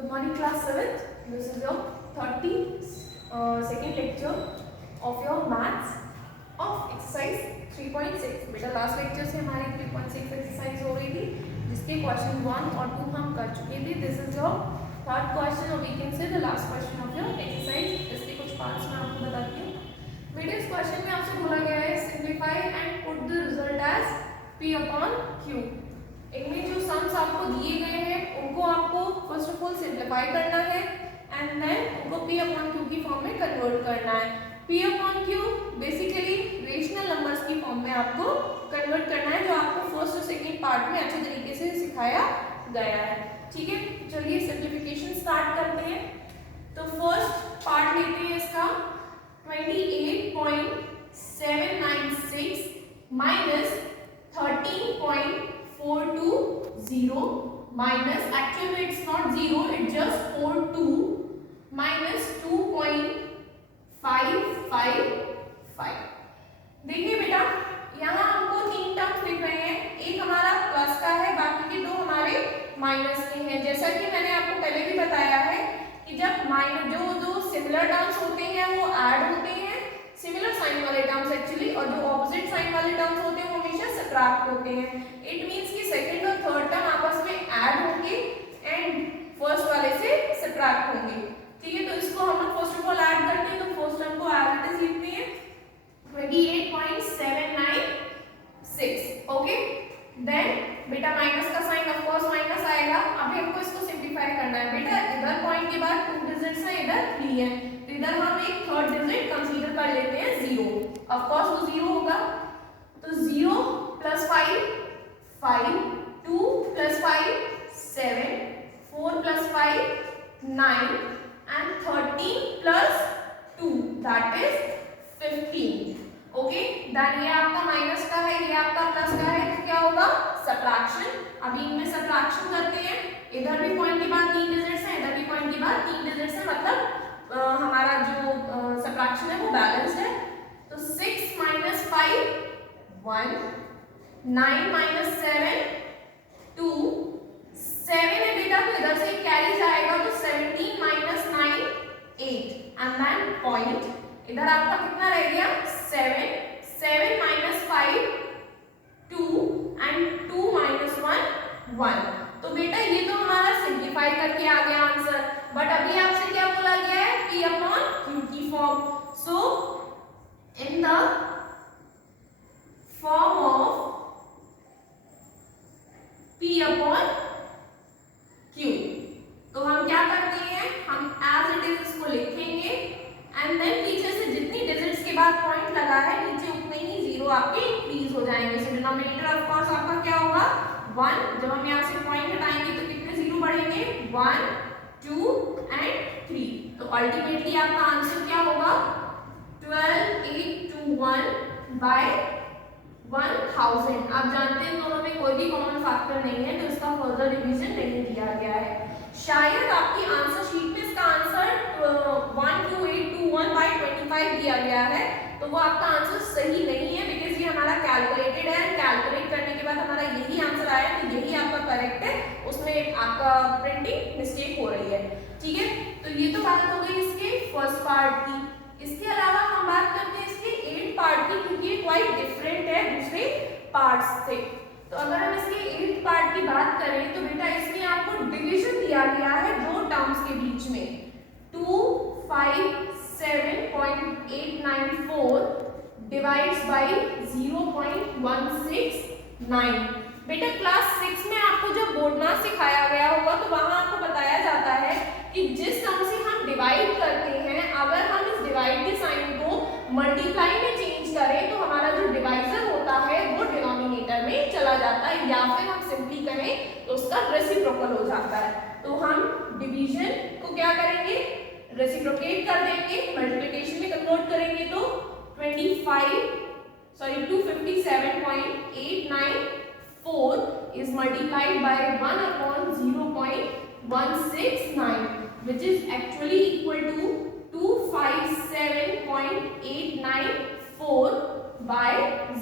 Good morning class 7th. This is your 32nd lecture of your maths of exercise 3.6. बेटा last lecture से हमारी 3.6 exercise हो गई थी जिसके क्वेश्चन 1 और 2 हम कर चुके थे. This is your third question और we can say the last question of your exercise. इसके कुछ पार्ट्स मैं आपको बताती हूँ. बेटा इस क्वेश्चन में आपसे बोला गया है simplify and put the result as p upon q. इनमें जो सम्स आपको दिए गए हैं उनको आपको फर्स्ट ऑफ ऑल सिंप्लीफाई करना है एंड देन उनको p अपॉन q की फॉर्म में कन्वर्ट करना है. p upon q basically rational numbers की फॉर्म में आपको कन्वर्ट करना है जो आपको फर्स्ट और सेकंड पार्ट में अच्छे तरीके से सिखाया गया है. ठीक है, चलिए सिंप्लीफिकेशन स्टार्ट करते हैं. तो फर्स्ट पार्ट लेते हैं इसका 28.796 minus 13.420 minus actually it's not 0, it's just 42 minus 2.555. देखिए बेटा यहाँ हमको तीन टर्म्स लिख रहे हैं. एक हमारा प्लस का है, बाकी के दो हमारे माइनस के हैं. जैसा कि मैंने आपको पहले भी बताया है कि जब माइनस जो दो सिमिलर टर्म्स होते हैं वो ऐड होते हैं, सिमिलर साइन वाले टर्म्स एक्चुअली, और जो ऑपोजिट साइन वाले टर्म्स होते हैं वो हमेशा सब्ट्रैक्ट होते हैं. इट मींस कि सेकंड और थर्ड टर्म आपस में ऐड होंगे एंड फर्स्ट वाले से सब्ट्रैक्ट होंगे. ठीक है, तो इसको हम लोग फर्स्ट ऑफ ऑल ऐड करते हैं. तो फर्स्ट टर्म को एज इट इज लिखते हैं 28.796. ओके, देन बेटा माइनस का साइन ऑफ कोर्स माइनस आएगा. अभी हमको इसको सिंप्लीफाई करना है. बेटा इधर पॉइंट के बाद 2 डिजिट्स है, इधर 3 है, तो इधर हम एक थर्ड डिजिट कंसीडर कर लेते हैं 0. ऑफ कोर्स वो 0 होगा. तो 0 plus 5 5, 2 plus 5 7, 4 plus 5 9 and 13 plus 2 that is 15. Okay, then ये आपका माइनस का है, ये आपका प्लस का है, तो क्या होगा सब्ट्रैक्शन. अभी इनमें सब्ट्रैक्शन करते हैं. इधर भी पॉइंट के बाद 3 डिजिट्स हैं, इधर भी पॉइंट के बाद 3 डिजिट्स हैं, मतलब हमारा जो सब्ट्रैक्शन है वो बैलेंस्ड है. तो 6 minus 5 1, 9 minus 7 2, 7 है बेटा तो इधर से कैरी जाएगा तो 17 minus 9 8 and then point. इधर आपका कितना रह गया 7, 7 minus 5 2 and 2 minus 1 1. तो बेटा ये तो हमारा सिंप्लीफाई करके आ गया आंसर. बट अभी आपसे क्या बोला गया है p अपॉन q की form. So in the form of p upon q, तो हम क्या करते हैं, हम एज इट इज इसको लिखेंगे एंड देन पीछे से जितनी डिजिट्स के बाद पॉइंट लगा है नीचे उतने ही जीरो आपके इंक्रीज हो जाएंगे. सो डिनोमिनेटर ऑफ कोर्स आपका क्या होगा 1. जब हम यहाँ से पॉइंट हटाएंगे तो कितने जीरो बढ़ेंगे 1 2 एंड 3. तो अल्टीमेटली आपका आंसर क्या होगा 12821 बाय 1000. आप जानते हैं दोनों में कोई भी कॉमन फैक्टर नहीं है तो इसका फर्दर डिवीजन नहीं दिया गया है. शायद आपकी आंसर शीट में इसका आंसर 12821/25 दिया गया है, तो वो आपका आंसर सही नहीं है बिकॉज ये हमारा कैलकुलेटेड है. कैलकुलेट करने के बाद हमारा यही आंसर आया तो यही आपका करेक्ट है. उसमें आपका प्रिंटिंग मिस्टेक हो रही है. ठीक है, तो ये तो बात हो गई इसके फर्स्ट पार्ट की. इसके अलावा हम बात करते हैं इसके 8 पार्ट की, क्योंकि ये क्वाइट डिफरेंट है दूसरे पार्ट्स से. तो अगर हम इसके 8 पार्ट की बात करें तो बेटा इसमें आपको डिवीजन दिया गया है दो टर्म्स के बीच में 257.894 डिवाइड्स बाय 0.169. बेटा क्लास 6 में आपको जब बोर्ड मैथ सिखाया गया होगा तो वहां आपको बताया जाता है कि जिस टर्म से हम डिवाइड करते हैं अगर हम इस डिवाइड के साइन को मल्टीप्लाई में चेंज करें तो हमारा जो डिवाइजर होता है वो डिनोमिनेटर में चला जाता है, या फिर हम सिंपली कहें तो उसका रेसिप्रोकल हो जाता है. तो हम डिवीजन को क्या करेंगे रेसिप्रोकेट कर देंगे, मल्टीप्लिकेशन में कन्वर्ट करेंगे तो 257.894 is multiplied by 1 upon 0.169 which is actually equal to 257.894 by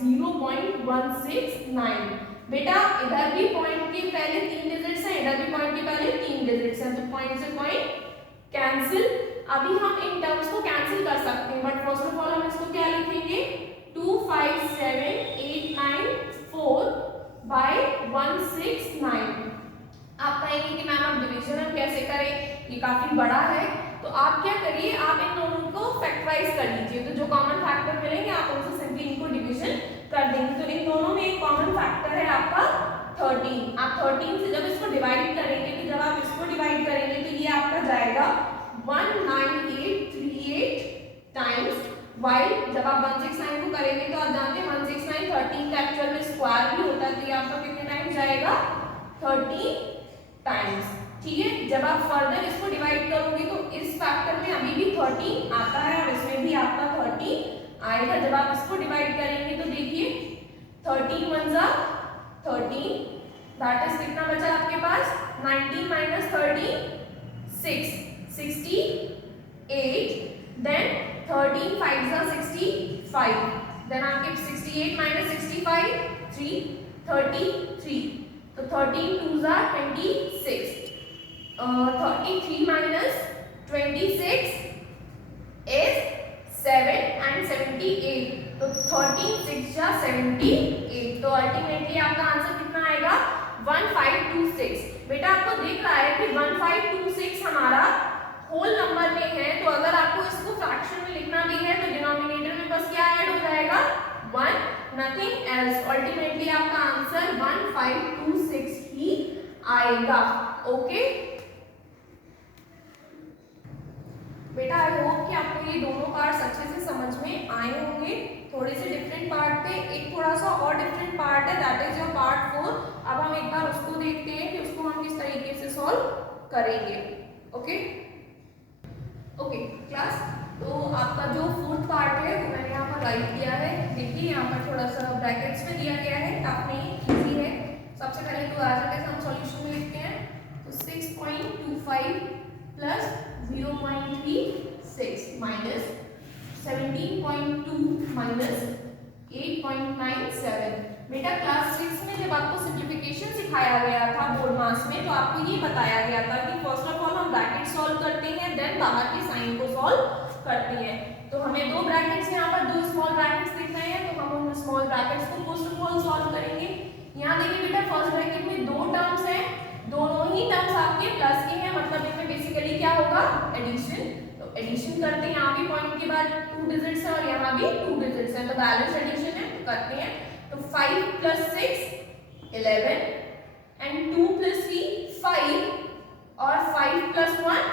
0.169. बेटा इधर भी पॉइंट के पहले 3 डिजिट्स हैं, इधर भी पॉइंट के पहले 3 डिजिट्स हैं, तो पॉइंट से पॉइंट कैंसिल। अभी हम इन टर्म्स को कैंसिल कर सकते हैं, बट फर्स्ट ऑफ ऑल हम इसको क्या लिखेंगे 2 5 7 8 9 4 बाय 1 6 9। आप कहेंगे कि मैम अब डिवीजन हम कैसे करें, ये काफी बड़ा है, तो आप क्या करिए, आप इन दोनों को फैक्टराइज कर लीजिए, तो जो कॉमन फैक्टर मिलेंगे आप उनसे सिंपली इनको डिवीजन कर देंगे। तो इन दोनों में एक कॉमन फैक्टर है आपका 13। आप 13 से जब इसको डिवाइड करेंगे, तो जब आप इसको डिवाइड करेंगे तो ये आपका जाएगा 19838 टाइम्स वाई। जब आप 169 को करेंगे तो आप जानते हैं 169 13 का एक्चुअल में स्क्वायर भी होता है, तो ये आपका कितने टाइम्स जाएगा 30 टाइम्स। ठीक है, जब आप फर्दर इसको डिवाइड करोगे तो इस फैक्टर में अभी भी 30 आता है और इसमें भी आपका 30 आएगा। जब आप इसको डिवाइड करेंगे तो देखिए 13 1 जा 13, दैट इज कितना बचा आपके पास 19 माइनस 30 6 68, देन 13 5 जा 65, देन आपके 68 माइनस 65 3 33, तो 13 2 जा 26, 33 minus 26 is 7 and 78, तो 13 6 जा 78, तो अल्टीमेटली आपका आंसर कितना आएगा 1526। बेटा आपको दिख रहा है कि 1526 हमारा होल नंबर में है, तो अगर आपको इसको फ्रैक्शन में लिखना भी है तो डिनोमिनेटर में बस क्या ऐड हो जाएगा 1, नथिंग एल्स। अल्टीमेटली आपका आंसर 1526 ही आएगा। ओके बेटा, आई होप कि आपको ये दोनों पार्ट्स अच्छे से समझ में आए होंगे। थोड़े से डिफरेंट पार्ट थे, एक थोड़ा सा और डिफरेंट पार्ट है, दैट इज योर पार्ट 4। अब हम एक बार उसको देखते हैं कि उसको हम किस तरीके से सॉल्व करेंगे। ओके ओके क्लास, तो आपका जो फोर्थ पार्ट है वो मैंने यहाँ पर राइट किया है। देखिए यहाँ पर थोड़ा सा ब्रैकेट्स में दिया गया है, काफी इजी है। सबसे पहले तो आज कैसे हम सॉल्यूशन में लिखते हैं, तो 6.25 प्लस 0.36 माइनस 17.2 माइनस 8.97। बेटा क्लास 6 में जब आपको सिंप्लीफिकेशन सिखाया गया था बोर्ड मार्क्स में, तो आपको ये बताया गया था कि फर्स्ट ऑफ ऑल हम ब्रैकेट सॉल्व करते हैं, देन बाहर के साइन को सॉल्व करते हैं। तो हमें दो ब्रैकेट्स यहाँ पर दो स्मॉल ब्रैकेट्स दिख रहे हैं, तो हम उन स्मॉल ब्रैकेट्स को फर्स्ट ऑफ ऑल सॉल्व करेंगे। यहाँ देखिए बेटा फर्स्ट ब्रैकेट में दो टर्म्स हैं, दोनों ही टर्म्स आपके प्लस के हैं, मतलब इसमें बेसिकली क्या होगा एडिशन। तो एडिशन करते हैं, यहाँ भी पॉइंट के बाद 2 डिजिट्स है और यहाँ भी 2 डिजिट्स है, तो बैलेंस एडिशन है, तो करते हैं। तो 5 प्लस 6 11 एंड 2 प्लस 3 5 और 5 plus 1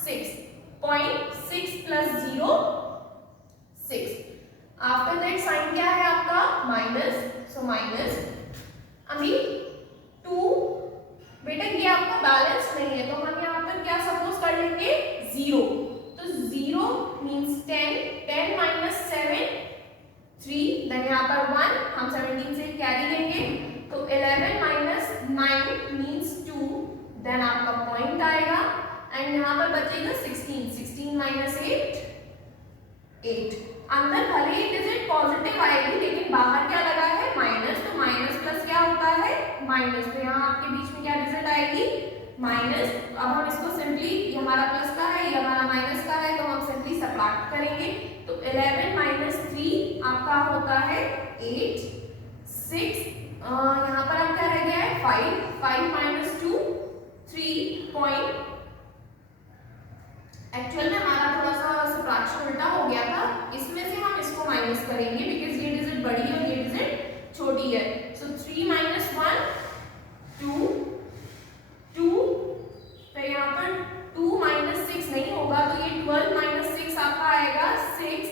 6, 0.6 plus 0 6। After that sign क्या है आपका माइनस, सो माइनस अभी 2। बेटा ये आपका बैलेंस नहीं है, तो हम यहाँ पर क्या सपोज कर लेंगे 0, तो 0 मींस 10, 10 माइनस 7 3, देन यहाँ पर 1 हम 17 से कैरी लेंगे, तो 11 माइनस 9 मींस 2, देन आपका पॉइंट आएगा एंड यहाँ पर बचेगा 16, 16 माइनस 8 8। अंदर भले ही डिजिट पॉजिटिव आएगी लेकिन बाहर क्या लगा है माइनस, तो माइनस प्लस क्या होता है माइनस, तो यहाँ आपके बीच में क्या डिजिट आएगी माइनस। अब हम इसको सिंपली, ये हमारा प्लस का है, ये हमारा माइनस का है, तो हम सिंपली सबट्रैक्ट करेंगे, तो 11 माइनस 3 आपका होता है 8 6, यहाँ पर अब क्या रह गया है 5, 5 माइनस 2 3 एक्चुअल में हमारा थोड़ा सा सबट्रैक्शन उल्टा हो गया था, इसमें से हम इसको माइनस करेंगे बिकॉज ये डिजिट बड़ी है और ये डिजिट छोटी है। सो 3 माइनस 1 2 2, फिर यहाँ पर 2 माइनस 6 नहीं होगा, तो ये 12 माइनस 6 आपका आएगा 6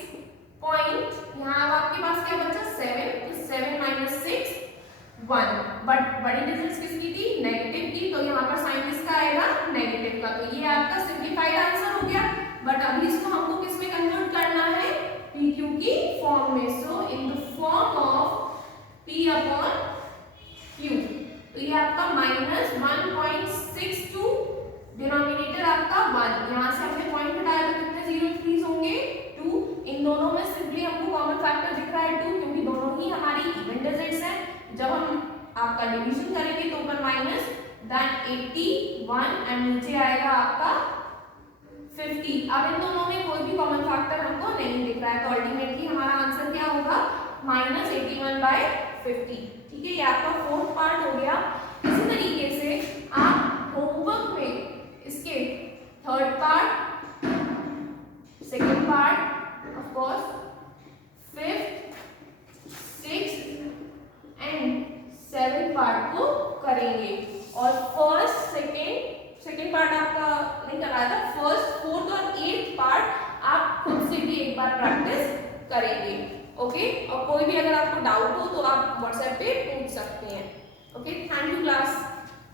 पॉइंट, यहाँ अब आपके पास क्या बचा 7, तो 7 माइनस 6 1, बट बड़ी डिजिट्स किसकी थी नेगेटिव की, तो यहाँ पर साइन किसका आएगा नेगेटिव का, तो ये आपका सिंप्लीफाइड आंसर हो गया। बट अभी इसको हमको किस में कन्वर्ट करना है पी क्यू की फॉर्म में, so in the form of p upon q, तो ये आपका माइनस 1.62, डिनोमिनेटर आपका 1, यहाँ से हमने पॉइंट हटाया तो कितने जीरो इंक्रीज होंगे 2, इन दोनों में सिंपली हमको कॉमन फैक्टर दिख रहा है 2 क्योंकि दोनों ही हमारी इवन डिजिट्स हैं। जब हम आपका देन 81 एंड नीचे आएगा आपका 50। अब इन दोनों में कोई भी कॉमन फैक्टर हमको नहीं दिख रहा है, तो अल्टीमेटली हमारा आंसर क्या होगा, -81/50। ठीक है, ये आपका फोर्थ पार्ट हो गया। इसी तरीके से आप होमवर्क में इसके third part, second part, of course fifth, sixth and seventh part को करेंगे। और फर्स्ट सेकेंड पार्ट आपका नहीं कराया था, फर्स्ट, फोर्थ और एट्थ पार्ट आप खुद से भी एक बार प्रैक्टिस करेंगे। ओके, और कोई भी अगर आपको डाउट हो तो आप व्हाट्सएप पे पूछ सकते हैं। Okay, thank you class.